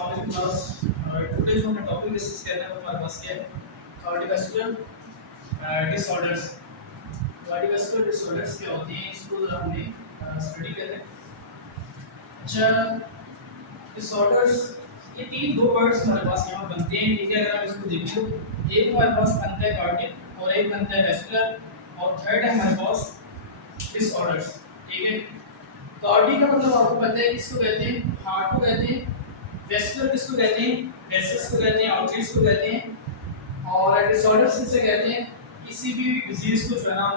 Today जो हमें topic discuss करना है वो हमारे पास क्या है कार्डियोवैस्कुलर डिसऑर्डर्स। कार्डियोवैस्कुलर डिसऑर्डर्स क्या होते हैं इसको जरा हमने स्टडी करें। अच्छा, डिसऑर्डर्स ये तीन दो वर्ड्स हमारे पास यहाँ बनते हैं, ठीक है। अगर आप इसको देखें तो एक हमारे पास बनता है कार्डियक और एक बनता है वैस्कुलर और थर्ड है हमारे पास डिसऑर्डर्स, ठीक है। कार्डियक का मतलब आपको पता है किसको कहते हैं, हार्ट को कहते हैं। वेस्कुलर किसको कहते हैं, वेसल्स को कहते हैं, आर्टरीज को कहते हैं। और डिसऑर्डर्स किसे कहते हैं, किसी भी डिजीज को जो है ना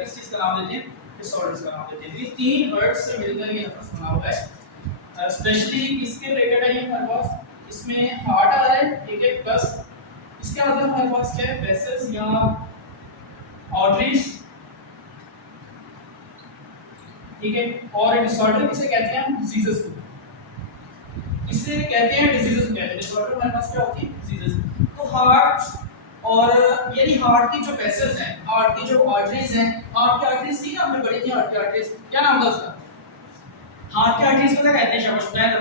किस चीज का नाम देते हैं, डिसऑर्डर्स का नाम देते हैं। ये तीन वर्ड्स से मिलकर ये लफ्ज बना हुआ है। स्पेशली किसके रिलेटेड है ये हमारे पास, इसमें हार्ट आ रहा है, ठीक है, प्लस इसका मतलब हमारे पास क्या है, वेसल्स या आर्टरीज, ठीक है। और डिसऑर्डर किसे कहते हैं, हम डिजीजेस को, इसे कहते हैं डिजीजेस कहते हैं। डिसऑर्डर हमारे पास क्या होती है, डिजीजेस। तो हार्ट और यानी हार्ट की जो वेसल्स हैं, हार्ट की जो आर्टरीज हैं, हार्ट की आर्टरीज थी ना हमने पढ़ी थी, हार्ट की आर्टरीज क्या नाम था उसका, हार्ट की आर्टरीज को क्या कहते हैं, शाबाश बताया ना,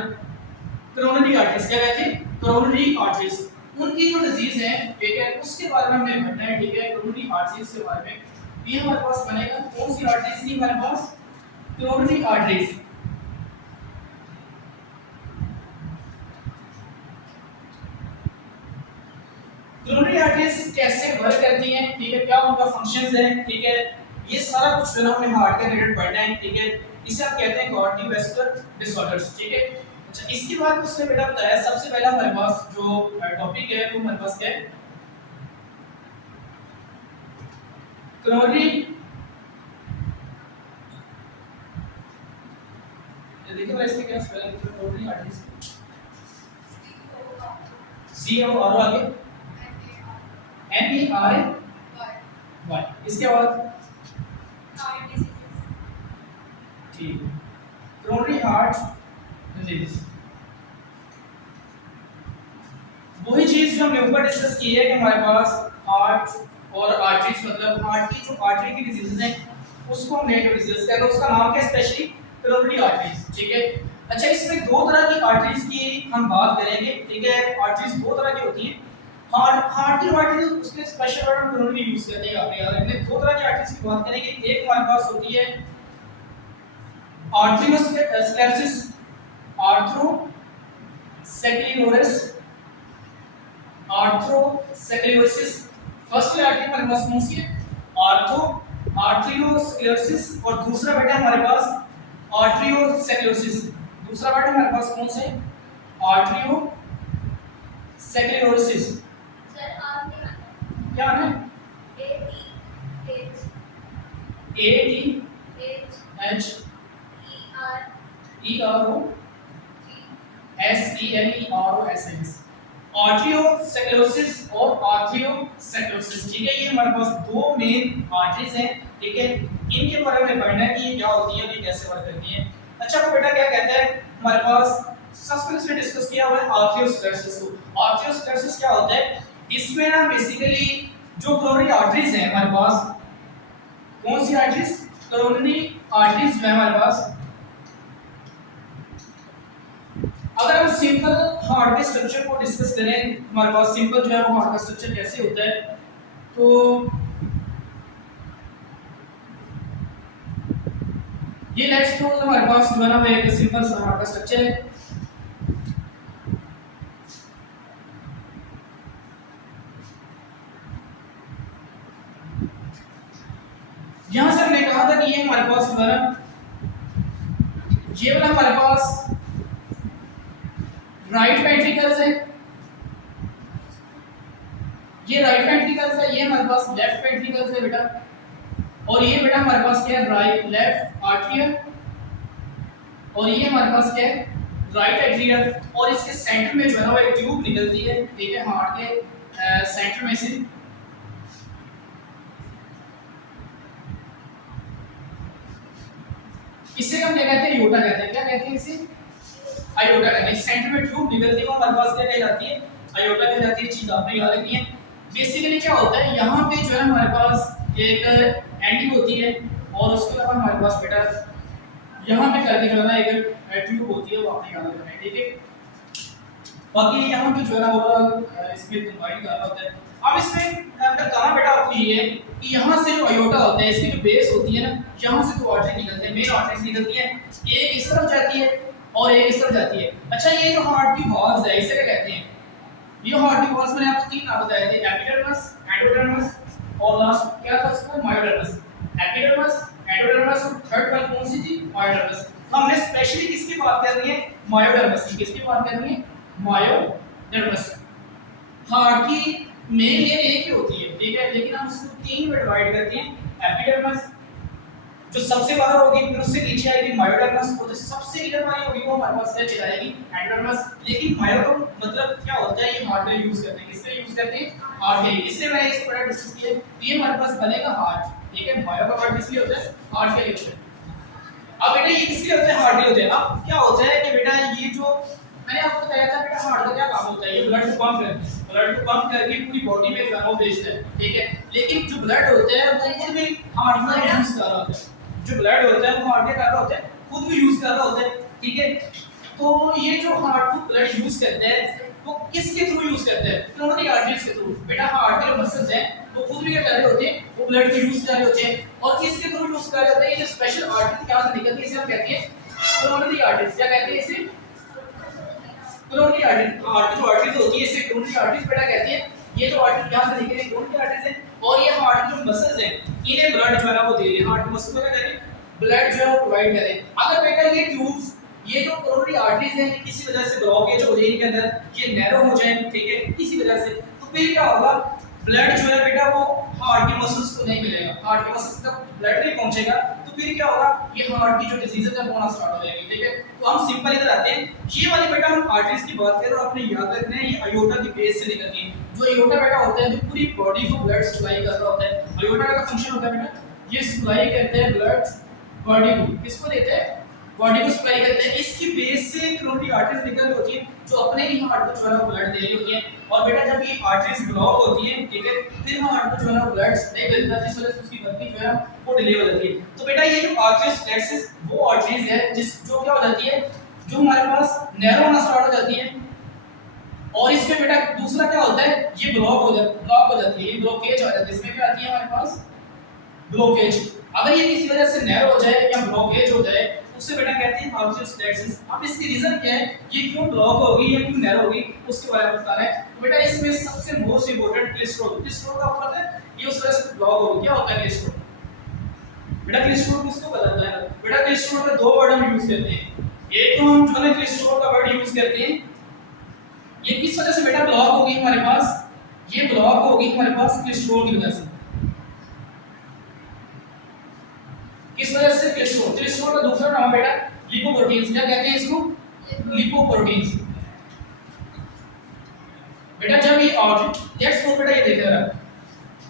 कोरोनरी आर्टरीज। क्या कहते हैं, कोरोनरी आर्टरीज। उनकी जो डिजीज है, ठीक है, उसके बारे में हमने पढ़ना है, ठीक है। कोरोनरी आर्टरीज के बारे में ये हमारे पास बनेगा। कौन सी आर्टरीज थी हमारे पास, कोरोनरी आर्टरीज। कोरोनरी आर्टरीज कैसे वर्क करती हैं, ठीक है, क्या उनका फंक्शंस है, ठीक है, ये सारा कुछ जो है हमें हार्ट के रिलेटेड पढ़ना है, ठीक है। इसे आप कहते हैं कार्डियोवैस्कुलर डिसऑर्डर्स, ठीक है। अच्छा, इसके बाद उसने बेटा बताया सबसे पहला हमारे पास जो टॉपिक है वो हमारे पास क्या है, कोरोनरी, देखिए मैं इसके क्या स्पेलिंग लिखूं, कोरोनरी आर्टरीज, सी और आगे M E R A Y. इसके बाद ठीक है, कोरोनरी हार्ट डिजीज। वही चीज जो हमने ऊपर डिस्कस की है कि हमारे पास हार्ट और आर्टरीज, मतलब हार्ट की जो आर्टरी की डिजीजेस हैं उसको हमने जो डिजीज कहते हैं उसका नाम क्या है, स्पेशली कोरोनरी आर्टरीज, ठीक है। अच्छा, इसमें दो तरह की आर्टरीज की हम बात करेंगे, ठीक है। आर्टरीज दो तरह की होती हैं। हार्ट की आर्टरी उसके स्पेशल वर्ड हम कोरोनरी यूज करते हैं, आपने याद रखना है। दो तरह की आर्टरीज की बात करेंगे। एक हमारे पास होती है आर्थ्रोस्क्लेरोसिस, आर्थ्रोसेक्लेरोसिस, आर्थ्रोसेक्लेरोसिस। फर्स्ट आर्टरी हमारे पास कौन सी है, आर्थ्रियोस्क्लेरोसिस, और दूसरा बेटा हमारे पास आर्ट्रियोसेक्लेरोसिस। दूसरा बेटा हमारे पास कौन सा है, आर्ट्रियोसेक्लेरोसिस। क्या है, A T H E R O S E L E R O S S, arteriosclerosis और आर्थ्रियोसेक्लेरोसिस, ठीक है। ये हमारे पास दो मेन आर्टरीज हैं, ठीक है। इनके बारे में पढ़ना है कि ये क्या होती है और ये कैसे वर्क करती है। अच्छा, वो बेटा क्या कहता है हमारे पास, सबसे पहले डिस्कस किया हुआ है आर्थ्रियोसेक्लेरोसिस को। आर्थ्रियोसेक्लेरोसिस क्या होता है, इसमें ना बेसिकली जो कोरोनरी आर्टरीज हैं हमारे पास, कौन सी आर्टरीज, कोरोनरी आर्टरीज जो है हमारे पास, अगर हम सिंपल हार्ट के स्ट्रक्चर को डिस्कस करें, हमारे पास सिंपल जो है वो हार्ट का स्ट्रक्चर कैसे होता है, तो ये नेक्स्ट तो हमारे पास जो है ना एक सिंपल सा हार्ट का स्ट्रक्चर है। यहां से हमने कहा था कि ये हमारे पास जो है ना, ये वाला हमारे पास राइट वेंट्रिकल्स है, ये राइट वेंट्रिकल्स है, ये हमारे पास लेफ्ट वेंट्रिकल्स है बेटा, और ये बेटा हमारे पास क्या है, राइट लेफ्ट आर्टरियल, और ये हमारे पास क्या है, राइट एट्रियल। और इसके सेंटर में जो है ना वो एक ट्यूब निकलती है, ठीक है, हार्ट के सेंटर में से। इसे हम क्या कहते हैं, योटा कहते हैं। क्या कहते हैं इसे, आयोटा कहते हैं। सेंटर में ट्यूब निकलती है वो हमारे पास क्या कहलाती है, आयोटा कहलाती है। चीज आपने याद रखनी है। बेसिकली क्या होता है, यहाँ पे जो है हमारे पास एक एंडिंग होती है और उसके अलावा हमारे पास बेटा यहाँ पे करके जो है ना एक ट्यूब होती है, वो आपने याद रखना है, ठीक है। बाकी यहाँ पे जो है ना ओवरऑल इसमें कंबाइन कर रहा होता है। अब इसमें कहाँ बेटा आपको ये है कि यहाँ से जो आयोटा होता है इसकी जो बेस होती है ना, यहाँ से दो आर्टरी निकलते हैं, मेन आर्टरीज निकलती हैं, एक इस तरफ जाती है और एक इस तरफ जाती है। अच्छा ये जो हार्ट की वॉल्स है इसे क्या कहते हैं? ये हार्ट की वॉल्स मैंने आपको तीन नाम बताए थे, एपिडर्मस, एंडोडर्मस और लास्ट क्या था उसका मायोडर्मस। एपिडर्मस, एंडोडर्मस और थर्ड वाली कौन सी थी? मायोडर्मस। हमने स्पेशली किसकी बात करनी है? मायोडर्मस की। किसकी बात करनी है? मायोडर्मस। हार्ट की मेन लेयर एक ही होती है, ठीक है, लेकिन हम उसको तीन में डिवाइड करते हैं। एपिडर्मस जो सबसे बाहर होगी, फिर उससे नीचे आएगी मायोडर्मस, और जो सबसे इधर वाली होगी वो हमारे पास से आएगी एंडोडर्मस। लेकिन मायो का मतलब क्या होता है? ये हार्ट के लिए यूज करते हैं। किसके लिए यूज करते हैं? हार्ट के लिए। इसलिए मैंने इसको बड़ा डिस्कस किया। ये हमारे पास बनेगा हार्ट, ठीक है। मायो का पार्ट किसके लिए होता है? हार्ट के लिए होता है। अब बेटा ये किसके लिए होते हैं? हार्ट के लिए होते हैं। अब क्या होता है कि बेटा ये जो मैंने आपको बताया था बेटा हार्ट का क्या काम होता है? ये ब्लड को पंप करता है, ब्लड को पंप करके पूरी बॉडी में जो है वो भेजता है, ठीक है। लेकिन जो ब्लड होता है वो खुद भी हार्ट में यूज कर रहा होता है। जो ब्लड होता है वो हार्ट के कर रहा होता है, खुद भी यूज कर रहा होता है, ठीक है। तो ये जो हार्ट को ब्लड यूज करता है वो किसके थ्रू यूज करता है? कोरोनरी आर्टरीज के थ्रू। बेटा हार्ट के जो मसल्स हैं वो खुद भी क्या कर रहे होते हैं? वो ब्लड को यूज कर रहे होते हैं, और किसके थ्रू यूज कर रहे होते हैं? ये जो स्पेशल आर्टरी कहां से निकलती है इसे हम कहते हैं कोरोनरी आर्टरीज। क्या कहते हैं इसे? Coronary artery. हार्ट की जो आर्टरीज होती है इसे कोरोनरी आर्टरीज बेटा कहते हैं। ये जो आर्टरी यहां से निकल रही है कोरोनरी आर्टरीज है, और ये हार्ट के जो मसल्स हैं इन्हें ब्लड जो है ना वो दे रहे हैं। हार्ट के मसल को क्या कर रहे हैं? ब्लड जो है वो प्रोवाइड कर रहे हैं। अगर बेटा ये ट्यूब्स, ये जो कोरोनरी आर्टरीज हैं किसी वजह से ब्लॉकेज हो जाए इनके अंदर, ये नैरो हो जाए, ठीक है, किसी वजह से, तो फिर क्या होगा? ब्लड जो है बेटा वो हार्ट के मसल्स को नहीं मिलेगा, हार्ट के मसल्स तक ब्लड नहीं पहुंचेगा, तो फिर क्या होगा? ये हार्ट की जो डिजीजेस है वो होना स्टार्ट हो जाएगी, ठीक है। तो हम सिंपल इधर आते हैं। ये वाली बेटा हम आर्टरीज की बात करें और अपने याद रखना है ये अयोटा की बेस से निकलती है। जो अयोटा बेटा होता है जो पूरी बॉडी को ब्लड सप्लाई कर रहा होता है। अयोटा का फंक्शन होता है बेटा, ये सप्लाई करते हैं ब्लड बॉडी को। किसको देते हैं? बॉडी को सप्लाई करते हैं। इसकी बेस से कोरोनरी आर्टरीज निकल रही होती है जो अपने ही हार्ट को जो है ब्लड दे रही होती है। और बेटा जब ये आर्टरीज ब्लॉक होती है, ठीक है, फिर हार्ट को जो है ब्लड नहीं मिलता, जिस वजह से उसकी बत्ती जो है वो डिले हो जाती है। तो बेटा ये जो आर्टरीज प्लेक्सिस वो आर्टरीज है जिस जो क्या हो जाती है, जो हमारे पास नैरो होना स्टार्ट हो जाती है। और इसमें बेटा दूसरा क्या होता है? ये ब्लॉक हो जाती है, ये ब्लॉकेज आ जाती है। इसमें क्या आती है हमारे पास? ब्लॉकेज। अगर ये किसी वजह से नैरो हो जाए या ब्लॉकेज हो जाए उससे बेटा कहते हैं आर्टरीज। अब इसकी रीजन क्या है? ये क्यों ब्लॉक होगी या क्यों नैरो होगी उसके बारे में बताना है। तो बेटा इसमें सबसे मोस्ट इंपोर्टेंट कोलेस्ट्रॉल का पता है, ये उस वजह से ब्लॉक होगी। क्या होता है कोलेस्ट्रॉल? बेटा कोलेस्ट्रॉल किसको बताता है? बेटा कोलेस्ट्रॉल का दो वर्ड हम यूज करते हैं। एक तो हम जो है कोलेस्ट्रॉल का वर्ड यूज करते हैं, ये किस वजह से बेटा ब्लॉक होगी हमारे पास? ये ब्लॉक होगी हमारे पास कोलेस्ट्रॉल की वजह से। किस वजह से? कोलेस्ट्रॉल। कोलेस्ट्रॉल का दूसरा नाम बेटा लिपोप्रोटीन्स। क्या कहते हैं इसको? लिपोप्रोटीन्स। बेटा जब ये आर्टरी लेट्स सपोज बेटा ये देख रहा है,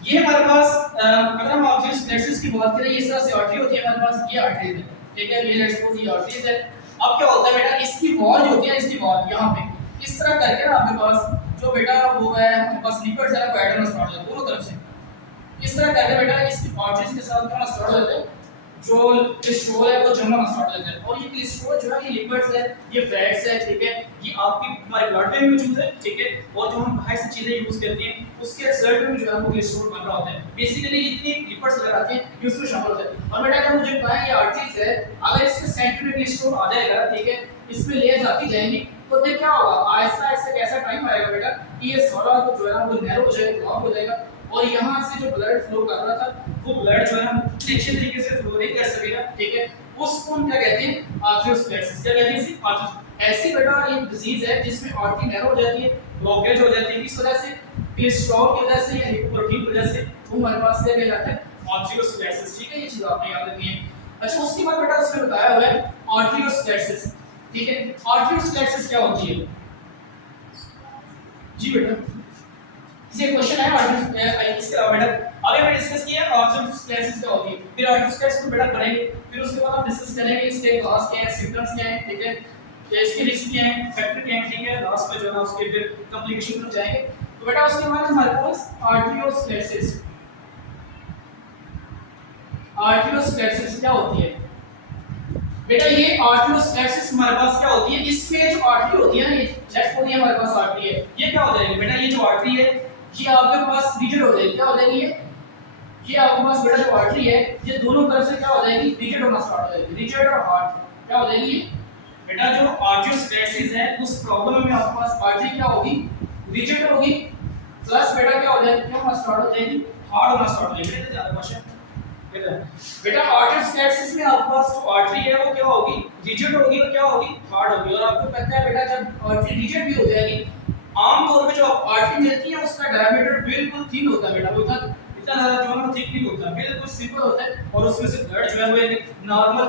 ये हमारे पास अगर हम आर्टरीज की बात करें, इस तरह से आर्टरी होती है हमारे पास, ये आर्टरीज है, ठीक है, ये लेट्स सपोज ये आर्टरीज है। अब क्या होता है बेटा? इसकी वॉल जो होती है, इसकी वॉल यहाँ पे इस तरह करके ना आपके पास जो बेटा वो है हमारे पास लिपिड्स है ना वो ऐड होना स्टार्ट हो जाते हैं दोनों तरफ से। इस तरह करके बेटा इसकी आर्टरीज के साथ क्या स्टार्ट हो जाते हैं, जो कोलेस्ट्रॉल है वो जमना स्टार्ट हो जाता है। और ये कोलेस्ट्रॉल जो है ये लिपिड्स है, ये फैट्स है, ठीक है, ये आपकी हमारे ब्लड में मौजूद है, ठीक है। और जो हम बाहर से चीजें यूज करते हैं उसके रिजल्ट में जो है वो कोलेस्ट्रॉल बन रहा होता है। बेसिकली जितनी लिपिड्स वगैरह आती हैं ये उसमें शामिल होते हैं। और बेटा अगर मुझे पता है ये आर्टरीज है, अगर इसके सेंटर में कोलेस्ट्रॉल आ जाएगा, ठीक है, इसमें लेयर्स आती जाएंगी, तो फिर क्या होगा? आहिस्ता आहिस्ता कैसा टाइम आएगा बेटा कि ये सारा जो है वो नैरो हो जाएगा, ब्लॉक हो जाएगा, और यहाँ से जो ब्लड फ्लो कर रहा था वो ब्लड जो है ना अच्छे तरीके से फ्लो नहीं कर सकेगा, ठीक है। उसको हम क्या कहते हैं? आर्थरोस्क्लेरोसिस। क्या कहते हैं इसे? आर्थरोस्क्लेरोसिस। ऐसी बेटा ये डिजीज है जिसमें आर्टरी नैरो हो जाती है, ब्लॉकेज हो जाती है, किस वजह से? कोलेस्ट्रॉल की वजह से या लिपोप्रोटीन की वजह से। वो हमारे पास क्या कहलाता है? आर्थरोस्क्लेरोसिस, ठीक है, ये चीज आपने याद रखनी है। अच्छा उसके बाद बेटा उसमें बताया हुआ है आर्थरोस्क्लेरोसिस, ठीक है। आर्थरोस्क्लेरोसिस क्या होती है? जी बेटा इसे क्वेश्चन है आर्टरीज इसके अलावा बेटा अभी हमने डिस्कस किया आर्थरोस्क्लेरोसिस क्या होती है, फिर आर्थरोस्क्लेरोसिस को बेटा पढ़ेंगे, फिर उसके बाद हम डिस्कस करेंगे इसके कॉज क्या है, सिम्पटम्स क्या है, ठीक है, इसके रिस्क क्या है, फैक्टर क्या है, ठीक है, लास्ट में जो है ना उसके फिर कॉम्प्लिकेशन में जाएंगे। तो बेटा उसके बाद हमारे पास आर्थरोस्क्लेरोसिस। आर्थरोस्क्लेरोसिस क्या होती है? बेटा ये आर्थरोस्क्लेरोसिस हमारे पास क्या होती है, इसमें जो आर्टरी होती है ना, ये लेफ्ट को, ये हमारे पास आर्टरी है, ये क्या हो जाएगी बेटा, ये जो आर्टरी है ये आपके पास रिजिड हो जाएगी। क्या हो जाएगी ये आपके पास बेटा जो आर्टरी है ये दोनों तरफ से क्या हो जाएगी, रिजिड होना स्टार्ट हो जाएगी। रिजिड और हार्ड क्या हो जाएगी बेटा, जो आर्टियोस्क्लेरोसिस है उस प्रॉब्लम में आपके पास आर्टरी क्या होगी, रिजिड होगी, प्लस बेटा क्या हो जाएगी, क्या होना स्टार्ट हो जाएगी, हार्ड होना स्टार्ट हो जाएगी। ज्यादा क्वेश्चन बेटा आर्टियोस्क्लेरोसिस में आपके पास जो आर्टरी है वो क्या होगी, रिजिड होगी और क्या होगी, हार्ड होगी। और आपको पता है बेटा जब आर्टरी रिजिड भी हो जाएगी, आमतौर पे जो आर्टरी मिलती है उसका डायमीटर बिल्कुल थिन होता है बेटा, वो इतना ज्यादा जो है ना थिक नहीं होता, बिल्कुल सिंपल होता है और उसमें से ब्लड जो है वो एक नॉर्मल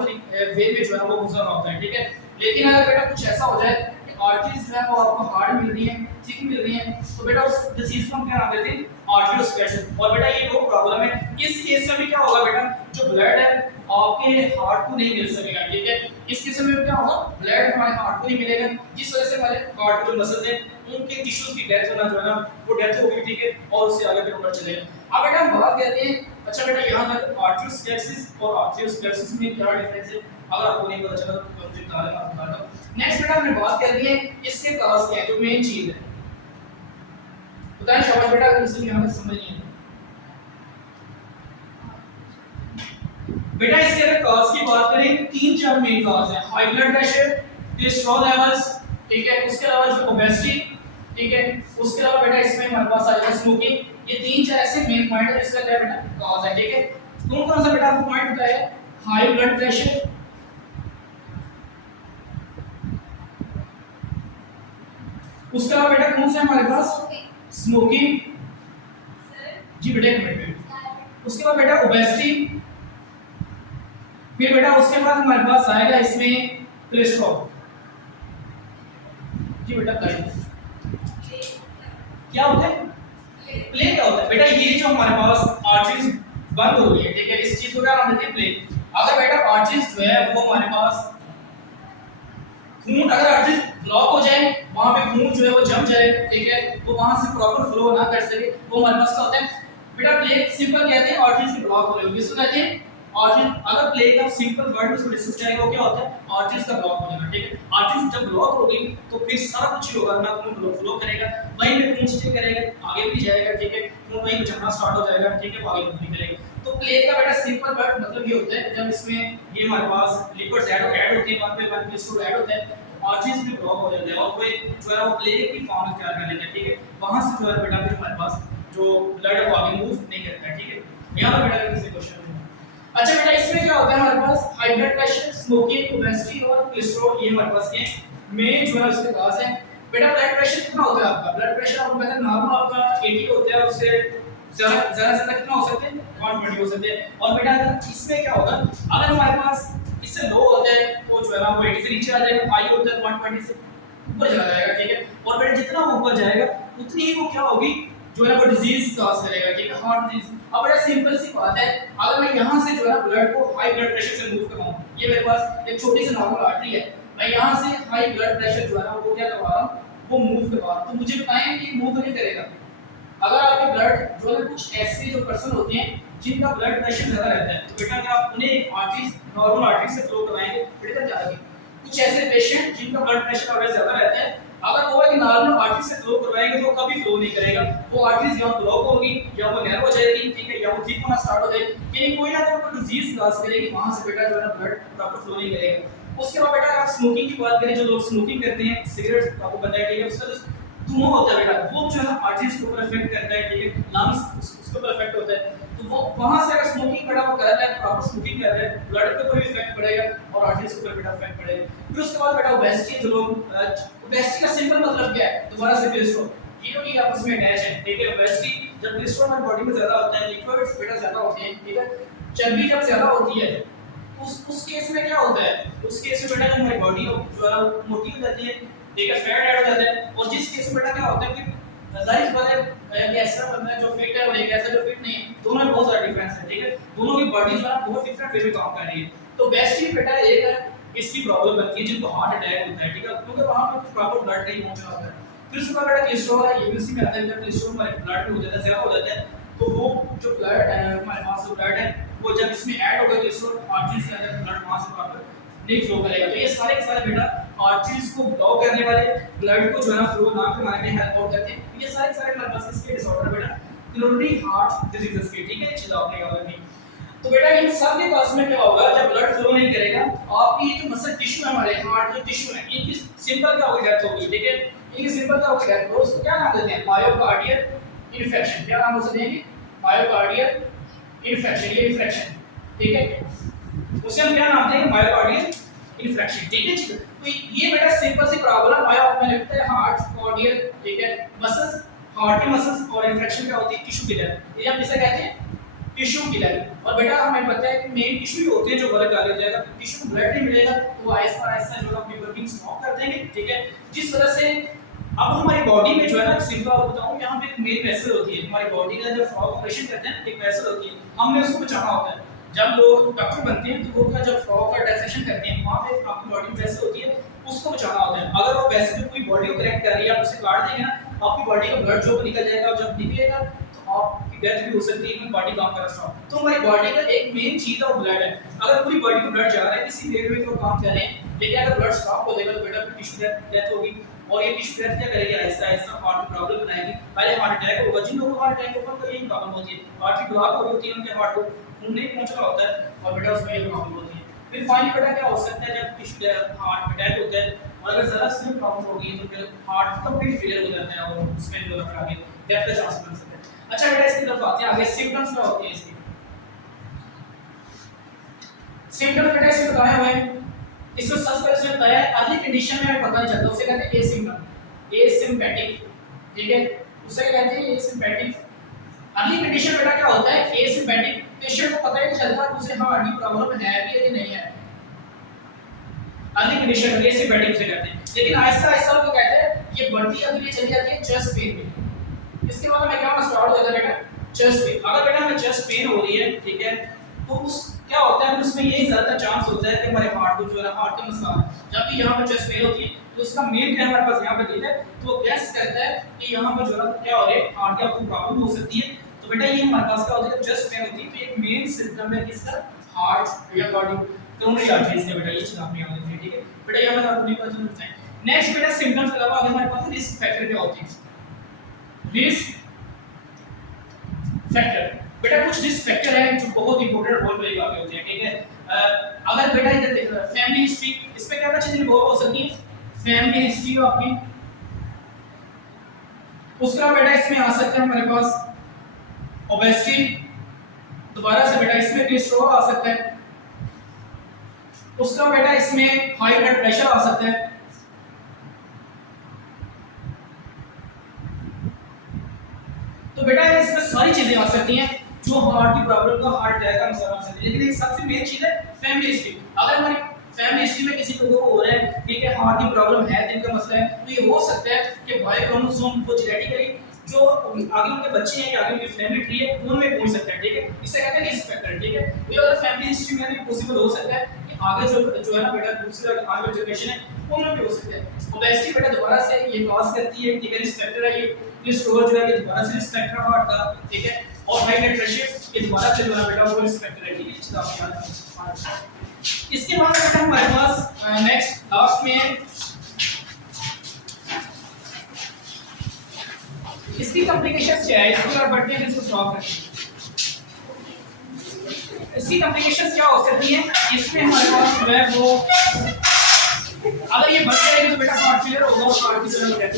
वे में जो है वो गुजर रहा होता है, ठीक है। लेकिन अगर बेटा कुछ ऐसा हो जाए कि आर्टरीज जो है वो आपको हार्ड मिल रही है, थिक मिल रही है, तो बेटा उस डिजीज को हम क्या नाम देते हैं, आर्टरियोस्क्लेरोसिस। और बेटा ये वो प्रॉब्लम है, इस केस में भी क्या होगा बेटा, जो ब्लड है आपके हार्ट को नहीं मिल सकेगा, ठीक है। इस केस में क्या होगा, ब्लड हमारे हार्ट को नहीं मिलेगा, जिस वजह से हमारे हार्ट के जो मसल्स हैं उनके टिश्यूज की डेथ होना जो है ना वो डेथ होगी, ठीक है, और उससे आगे फिर ऊपर चलेगा। अब बेटा हम बात करते हैं, अच्छा बेटा यहाँ तक आर्टरियोस्क्लेरोसिस और आर्टरियोस्क्लेरोसिस में क्या डिफरेंस है, अगर आपको नहीं पता चला तो मुझे बता देना, मैं बताता हूं। नेक्स्ट बेटा हमने बात कर ली है इसके कॉज क्या है, जो मेन चीज है बताएं शाबाश बेटा, अगर इसमें यहां तक समझ नहीं है बेटा। इसके अगर कॉज की बात करें, तीन चार मेन कॉज हैं, high blood pressure, cholesterol levels, ठीक है, उसके अलावा जो ओबेसिटी, ठीक है, उसके अलावा बेटा इसमें हमारे पास आ जाएगा स्मोकिंग। ये तीन चार ऐसे मेन पॉइंट है जिसका क्या बेटा कॉज है, ठीक है। कौन कौन सा बेटा आपको पॉइंट बताया, हाई ब्लड प्रेशर, उसके अलावा बेटा कौन सा है हमारे पास, स्मोकिंग, जी बेटा एक मिनट, उसके बाद बेटा ओबेसिटी, फिर बेटा उसके बाद हमारे पास आएगा इसमें कोलेस्ट्रॉल, जी बेटा बताइए क्या होता है, प्लेग क्या होता है बेटा, ये जो हमारे पास आर्टरीज बंद हो गई है, ठीक है, इस चीज को क्या नाम देते हैं, प्लेग। अगर बेटा आर्टरीज जो है वो हमारे पास खून, अगर आर्टरीज ब्लॉक हो जाए, वहां पे खून जो है वो जम जाए, ठीक है, वो वहां से प्रॉपर फ्लो ना कर सके, वो हमारे पास क्या होता है बेटा, प्लेग। सिंपल कहते हैं आर्टरीज के ब्लॉक हो रहे हो, किसको कहते हैं, आर्टरीज। अगर प्लेग का सिंपल वर्ड में इसको डिस्कस करेंगे वो क्या होता है, आर्टरीज का ब्लॉक हो जाना, ठीक है। आर्टरीज जब ब्लॉक हो गई तो फिर सारा कुछ ही होगा ना, खून फ्लो करेगा, वहीं पे खून स्टे करेगा, आगे भी जाएगा, ठीक है, खून वहीं पे जमना स्टार्ट हो जाएगा, ठीक है, आगे भी करेगा। तो प्लेग का बेटा सिंपल वर्ड मतलब ये होता है, जब इसमें ये हमारे पास लिपिड्स ऐड होती है, वहां पे वन कोलेस्ट्रॉल ऐड होता है, आर्टरीज भी ब्लॉक हो जाते हैं और वो जो है वो प्लेग की फॉर्म में तैयार कर लेते हैं, ठीक है। वहां से जो है बेटा फिर हमारे पास जो ब्लड है वो आगे मूव नहीं करता है, ठीक है। यहाँ पर बेटा किसी क्वेश्चन में, अच्छा बेटा इसमें क्या होता है हमारे पास, high blood pressure, smoking, obesity और कोलेस्ट्रॉल, ये हमारे पास के मेन जो है उसके काज है। बेटा ब्लड प्रेशर कितना होता है आपका, ब्लड प्रेशर आपको पता है नॉर्मल आपका 80 होता है, उससे ज्यादा कितना हो सकते हैं, 120 हो सकते हैं। और बेटा इसमें क्या होगा, अगर हमारे पास इससे लो होता है तो जो है ना वो 80 से नीचे आ जाएगा, हाई होता है 120 से ऊपर चला जाएगा, ठीक है। और बेटा जितना ऊपर जाएगा उतनी ही वो क्या होगी, जो है वो डिजीज कॉज करेगा, ठीक है, हार्ट डिजीज। अब बड़ा सिंपल सी बात है, अगर मैं यहां से जो है ब्लड को हाई ब्लड प्रेशर से मूव करवाऊं, ये मेरे पास एक छोटी सी नॉर्मल आर्टरी है, मैं यहां से हाई ब्लड प्रेशर जो है ना वो क्या करवा रहा हूं, वो मूव करवा रहा हूं, तो मुझे बताएं कि मूव नहीं करेगा। अगर आपके ब्लड जो है कुछ ऐसे जो पर्सन होते हैं जिनका ब्लड प्रेशर ज्यादा रहता है, तो बेटा क्या आप उन्हें आर्टरीज नॉर्मल आर्टरी से फ्लो करवाएंगे, बेटा क्या होगा, कुछ ऐसे पेशेंट जिनका ब्लड प्रेशर अगर ज्यादा रहता है, अगर वो एक नॉर्मल आर्टरी से फ्लो करवाएंगे तो कभी फ्लो नहीं करेगा, वो आर्टरीज या ब्लॉक होगी या वो नैरो हो जाएगी, ठीक है, या वो ठीक होना स्टार्ट हो जाएगी, यानी कोई ना कोई डिजीज कॉज करेगी, वहां से बेटा जो है ना ब्लड प्रॉपर फ्लो नहीं करेगा। उसके बाद बेटा आप स्मोकिंग की बात करें, जो लोग स्मोकिंग करते हैं, सिगरेट आपको पता है, ठीक है, उसका जो धुआं होता है बेटा वो जो है आर्टरीज के ऊपर इफेक्ट करता है, ठीक है, लंग्स उसके ऊपर इफेक्ट होता है, तो वो वहां से अगर स्मोकिंग बेटा वो कर रहा है, प्रॉपर स्मोकिंग कर रहा है, ब्लड के ऊपर भी इफेक्ट पड़ेगा और आर्टरीज के ऊपर बेटा इफेक्ट पड़ेगा। फिर उसके बाद बेटा ओबेसिटी, जो लोग ओबेसिटी का सिंपल मतलब क्या है, दोबारा से कोलेस्ट्रॉल, ये भी आपस में अटैच है, ठीक है। ओबेसिटी जब कोलेस्ट्रॉल हमारी बॉडी में ज्यादा होता है, लिपिड्स बेटा ज्यादा होते हैं, ठीक है, चर्बी जब ज्यादा होती है उस केस में क्या होता है, उस केस में बेटा हमारी बॉडी जो है मोटी हो जाती है, ठीक है, फैट ऐड हो जाता है, और जिस केस में बेटा क्या होता है कि जाहिर बात है कि ऐसा बंदा है जो फिट है और एक ऐसा जो फिट नहीं है, दोनों में बहुत सारा डिफरेंस है, ठीक है, दोनों की बॉडी जो है बहुत डिफरेंट वे में काम कर रही है। तो बेस्ट ही बेटा एक है इसकी प्रॉब्लम बनती है जिनको हार्ट अटैक होता है, ठीक है, क्योंकि वहां पे प्रॉपर ब्लड नहीं पहुंच रहा होता है। फिर उसके बाद बेटा कोलेस्ट्रॉल है, ये भी उसी में आता है, जब कोलेस्ट्रॉल हमारे ब्लड में हो जाता है, ज्यादा हो जाता है, तो वो जो ब्लड है हमारे पास जो ब्लड है वो जब इसमें ऐड होगा कोलेस्ट्रॉल आर्टरीज के अंदर, ब्लड वहां से प्रॉपर नहीं फ्लो करेगा। तो ये सारे के सारे बेटा आर्टरीज को ब्लॉक करने वाले, ब्लड को जो है ना फ्लो ना करवाने में हेल्प आउट करते हैं। ये सारे सारे हमारे पास इसके डिसऑर्डर बेटा कोरोनरी हार्ट डिजीजेस के, ठीक है, ये चीज आपने याद रखनी। तो बेटा इन सब के पास में क्या होगा, जब ब्लड फ्लो नहीं करेगा आपकी जो मसल टिश्यू है, हमारे हार्ट जो टिश्यू है, इनकी सिंपल क्या होगी, डेथ होगी, ठीक है, इनकी सिंपल क्या होगी, डेथ। और उसको क्या नाम देते हैं, मायोकार्डियल इन्फेक्शन। क्या नाम उसे देंगे, मायोकार्डियल इन्फेक्शन, ये इन्फेक्शन, ठीक है, उसे हम क्या नाम देंगे, मायोकार्डियल इन्फेक्शन, ठीक है। तो ये बेटा सिंपल सी प्रॉब्लम मायो में लिखते हैं हार्ट कार्डियल, ठीक है, मसल्स, हार्ट के मसल्स, और इन्फेक्शन क्या होती है, टिश्यू किलर, ये हम किसे कहते हैं, टिश्यू किलर। और बेटा हमें पता है कि मेन टिश्यू होते हैं जो वर्क कर जाएगा, टिश्यू को ब्लड नहीं मिलेगा तो आहिस्ता आहिस्ता जो अपनी वर्किंग स्टॉप कर देंगे, ठीक है। जिस तरह से अब हमारी बॉडी में जो है ना, सिंपल आपको बताऊं, यहाँ पे एक मेन वेसल होती है हमारी बॉडी का, जब फ्रॉग ऑपरेशन करते हैं एक वेसल होती है, हमने उसको बचाना होता है। जब लोग डॉक्टर बनते हैं तो वो क्या, जब फ्रॉग का डायसेक्शन करते हैं वहां पे आपकी बॉडी में वेसल होती है, उसको बचाना होता है। अगर वो वेसल में कोई बॉडी को करेक्ट कर रही है, आप उसे काट देंगे ना, आपकी बॉडी का ब्लड जो निकल जाएगा, और जब निकलेगा तो आपकी डेथ भी हो सकती है, बॉडी काम करना स्टॉप। तो हमारी बॉडी का एक मेन चीज है वो ब्लड है। अगर पूरी बॉडी को ब्लड जा रहा है किसी वे में तो काम कर रहे हैं, लेकिन अगर ब्लड स्टॉप हो जाएगा तो बेटा टिश्यू डेथ होगी। और ये टिश्यू डेथ क्या करेगी, आहिस्ता आहिस्ता हार्ट में प्रॉब्लम बनाएगी। पहले हार्ट अटैक होगा, जिन लोगों को हार्ट अटैक होगा तो यही प्रॉब्लम होती है, हार्ट की ब्लॉक हो रही होती है, उनके हार्ट को खून नहीं पहुंच रहा होता है, और बेटा उसमें ये प्रॉब्लम होती है। फिर फाइनली बेटा क्या हो सकता है, जब टिश्यू हार्ट अटैक होता है और अगर जरा सी प्रॉब्लम होगी तो फिर हार्ट कंप्लीट फेलियर हो जाता है, और उसमें जो है आगे डेथ का चांस बन सकता है। अच्छा बेटा इसकी तरफ आते हैं, आगे सिम्पटम्स क्या होते हैं इसके। सिम्पटम्स बेटा इसमें बताए हुए हैं, इसको सबसे पहले इसमें बताया है, अर्ली कंडीशन में हमें पता नहीं चलता, उसे कहते हैं एसिम्पटम, एसिम्पैटिक, ठीक है, उसे कहते हैं एसिम्पैटिक। अर्ली कंडीशन बेटा क्या होता है, एसिम्पैटिक, पेशेंट को पता ही नहीं चलता कि उसे हार्ट की प्रॉब्लम है भी या नहीं है, अर्ली कंडीशन में एसिम्पैटिक उसे कहते हैं। लेकिन आहिस्ता आहिस्ता वो कहते हैं ये बढ़ती अगली चली जाती है चेस्ट पेन में। इसके बाद हमें क्या होना स्टार्ट हो जाता है बेटा, चेस्ट पेन। अगर बेटा हमें चेस्ट पेन हो रही है, ठीक है, तो उस क्या होता है, उसमें यही ज्यादा चांस होता है कि हमारे हार्ट को जो है हार्ट का मसला है। जब भी यहाँ पर चेस्ट पेन होती है तो उसका मेन क्या हमारे पास यहाँ पे दिया है, तो वो गैस करता है कि यहाँ पर जो है क्या हो रहा है, हार्ट की आपको प्रॉब्लम हो सकती है। तो बेटा ये हमारे पास क्या होता है, जब चेस्ट पेन होती है तो एक मेन सिम्पटम है किसका, हार्ट या बॉडी कोरोनरी आर्टरीज का, बेटा ये चीज आपने याद रखनी है, ठीक है। बेटा यहाँ पर आपको नहीं पता चलता है। नेक्स्ट बेटा सिम्पटम्स के अलावा आगे हमारे पास रिस्क फैक्टर क्या होते हैं, रिस्क फैक्टर। बेटा कुछ रिस्क फैक्टर है जो बहुत इंपॉर्टेंट रोल प्ले करते होते हैं, ठीक है। अगर बेटा इधर देख रहा है फैमिली हिस्ट्री, इसमें क्या क्या चीजें इन्वॉल्व हो सकती है, फैमिली हिस्ट्री आपकी, उसका बेटा इसमें आ सकता है हमारे पास ओबेसिटी, दोबारा से बेटा इसमें कोलेस्ट्रॉल आ सकता है, उसका बेटा इसमें हाई ब्लड प्रेशर आ सकता है, तो बेटा इसमें सारी चीजें आ सकती हैं जो हार्ट की प्रॉब्लम का, हार्ट अटैक का मसला बन सकती है। लेकिन एक सबसे मेन चीज है फैमिली हिस्ट्री। अगर हमारी फैमिली हिस्ट्री में किसी लोगों को हो रहा है, ठीक है, हार्ट की प्रॉब्लम है, दिल का मसला है, तो ये हो सकता है कि बाय क्रोमोसोम को जेनेटिकली जो आगे उनके बच्चे हैं या आगे उनकी फैमिली ट्री है उनमें पहुंच सकता है, ठीक है, इसे कहते हैं रिस्क फैक्टर, ठीक है। ये अगर फैमिली हिस्ट्री में भी पॉसिबल हो सकता है कि आगे जो है ना बेटा दूसरा आगे जनरेशन है उनमें भी हो सकता है। ओबेसिटी बेटा दोबारा से ये कॉज करती है, ठीक है, रिस्क फैक्टर है ये, कोलेस्ट्रॉल जो है ये दोबारा से रिस्क फैक्टर है हार्ट का, ठीक है, और हाई ब्लड प्रेशर ये दोबारा से जो है बेटा वो रिस्क फैक्टर है, ठीक है, इसका आप याद रखें। इसके बाद बेटा हमारे पास नेक्स्ट लास्ट में इसकी कॉम्प्लिकेशंस क्या है, इसको अगर बढ़ते हैं इसको सॉल्व करते हैं। इसकी कॉम्प्लिकेशंस क्या हो सकती है, इसमें हमारे पास जो है वो अगर ये बढ़ जाएगी तो बेटा हार्ट फेलियर होगा और हार्ट की जरूरत है।